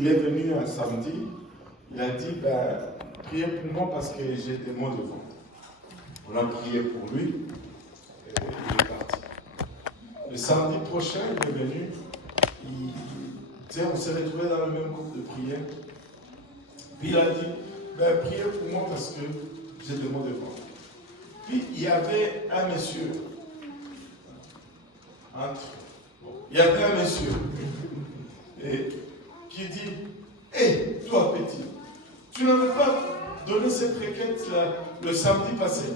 il est venu un samedi, il a dit, priez pour moi parce que j'ai des mots devant. On a prié pour lui et il est parti. Le samedi prochain, il est venu, on s'est retrouvés dans le même groupe de prière. Puis il a dit, priez pour moi parce que j'ai des mots devant. Puis il y avait un monsieur, qui dit, hé, toi petit, tu n'avais pas donné cette requête le samedi passé.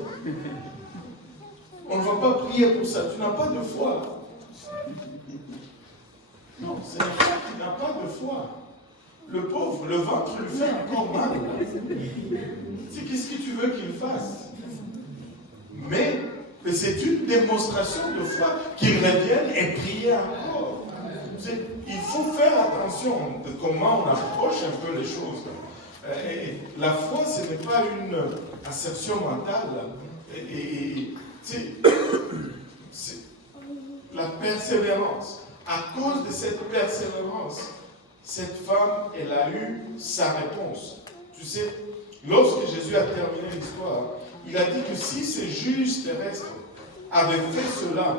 On ne va pas prier pour ça, tu n'as pas de foi. Non, c'est le fait qu'il n'a pas de foi. Le pauvre, le ventre lui fait encore mal. Qu'est-ce que tu veux qu'il fasse? Mais c'est une démonstration de foi qu'il revienne et prier encore. Il faut faire attention de comment on approche un peu les choses. La foi, ce n'est pas une assertion mentale. C'est la persévérance. À cause de cette persévérance, cette femme, elle a eu sa réponse. Tu sais, lorsque Jésus a terminé l'histoire, il a dit que si ces juges terrestres avaient fait cela,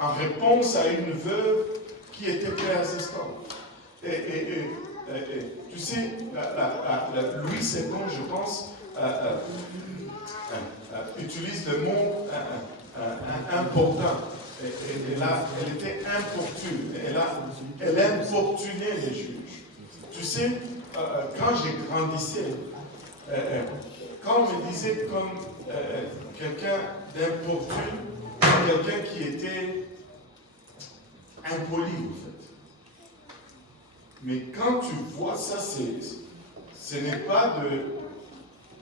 en réponse à une veuve qui était persistante, tu sais, Louis II, je pense, utilise le mot important. Elle était importune. Elle importunait les juges. Tu sais, quand j'ai grandissé, quand on me disait comme quelqu'un d'importune, quelqu'un qui était impoli, en fait. Mais quand tu vois ça, ce n'est pas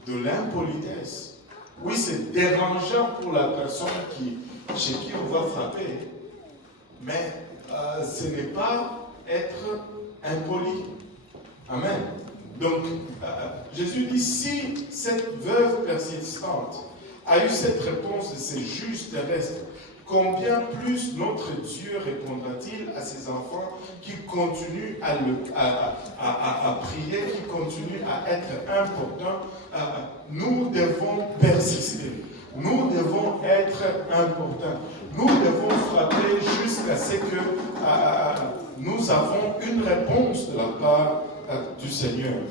de l'impolitesse. Oui, c'est dérangeant pour la personne chez qui on va frapper, mais ce n'est pas être impoli. Amen. Donc, Jésus dit, si cette veuve persistante a eu cette réponse de ces juges terrestres, combien plus notre Dieu répondra-t-il à ses enfants qui continuent à prier, qui continuent à être importants? Nous devons persister. Nous devons être importants. Nous devons frapper jusqu'à ce que nous avons une réponse de la part du Seigneur.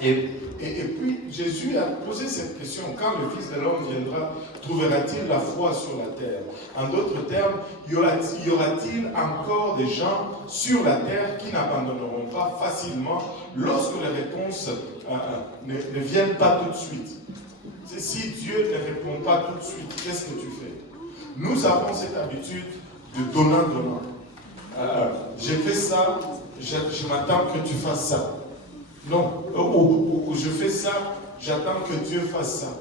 Et puis, Jésus a posé cette question. Quand le Fils de l'homme viendra, trouvera-t-il la foi sur la terre? En d'autres termes, y aura-t-il encore des gens sur la terre qui n'abandonneront pas facilement lorsque les réponses ne viennent pas tout de suite? Si Dieu ne répond pas tout de suite, qu'est-ce que tu fais? Nous avons cette habitude de donnant. J'ai fait ça, je m'attends que tu fasses ça. Non, je fais ça, j'attends que Dieu fasse ça.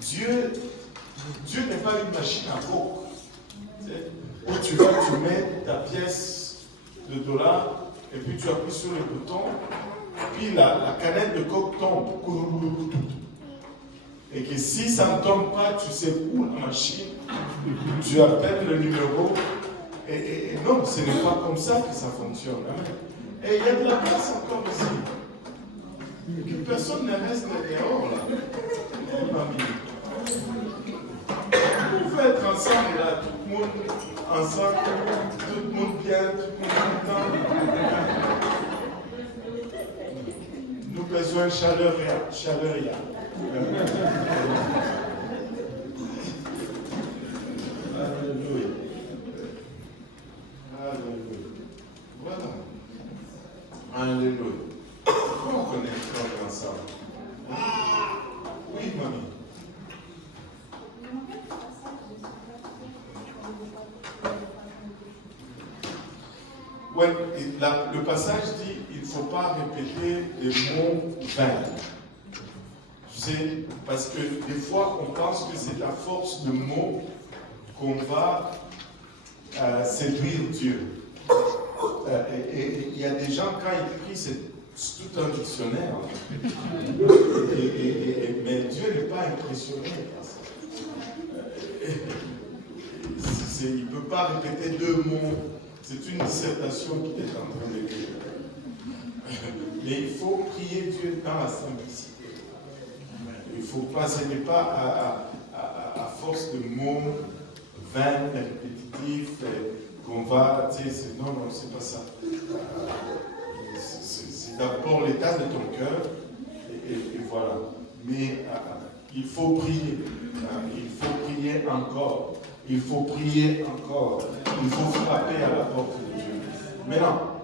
Dieu n'est pas une machine à coke. Où tu mets ta pièce de $, et puis tu appuies sur le bouton, puis la canette de coke tombe. Et que si ça ne tombe pas, tu sais où la machine, tu appelles le numéro, et non, ce n'est pas comme ça que ça fonctionne. Et il y a de la place encore ici. Que personne ne reste dehors là. On peut être ensemble là, tout le monde ensemble, tout le monde bien, tout le monde content. Nous avons besoin de chaleur. Alléluia. Voilà. Alléluia. Pourquoi on connaît ensemble? Oui, mamie. Ouais, le passage dit il ne faut pas répéter des mots vains. Tu sais, parce que des fois on pense que c'est la force de mots qu'on va séduire Dieu. Et il y a des gens, quand ils prient, c'est tout un dictionnaire. Mais Dieu n'est pas impressionné par ça. Il ne peut pas répéter 2 mots. C'est une dissertation qu'il est en train d'écrire. Mais il faut prier Dieu dans la simplicité. Il faut pas, ce n'est pas à force de mots vains, répétitifs, qu'on va, tu sais, non, c'est pas ça. C'est d'abord l'état de ton cœur, et voilà. Mais il faut prier. Il faut prier encore. Il faut prier encore. Il faut frapper à la porte de Dieu. Maintenant,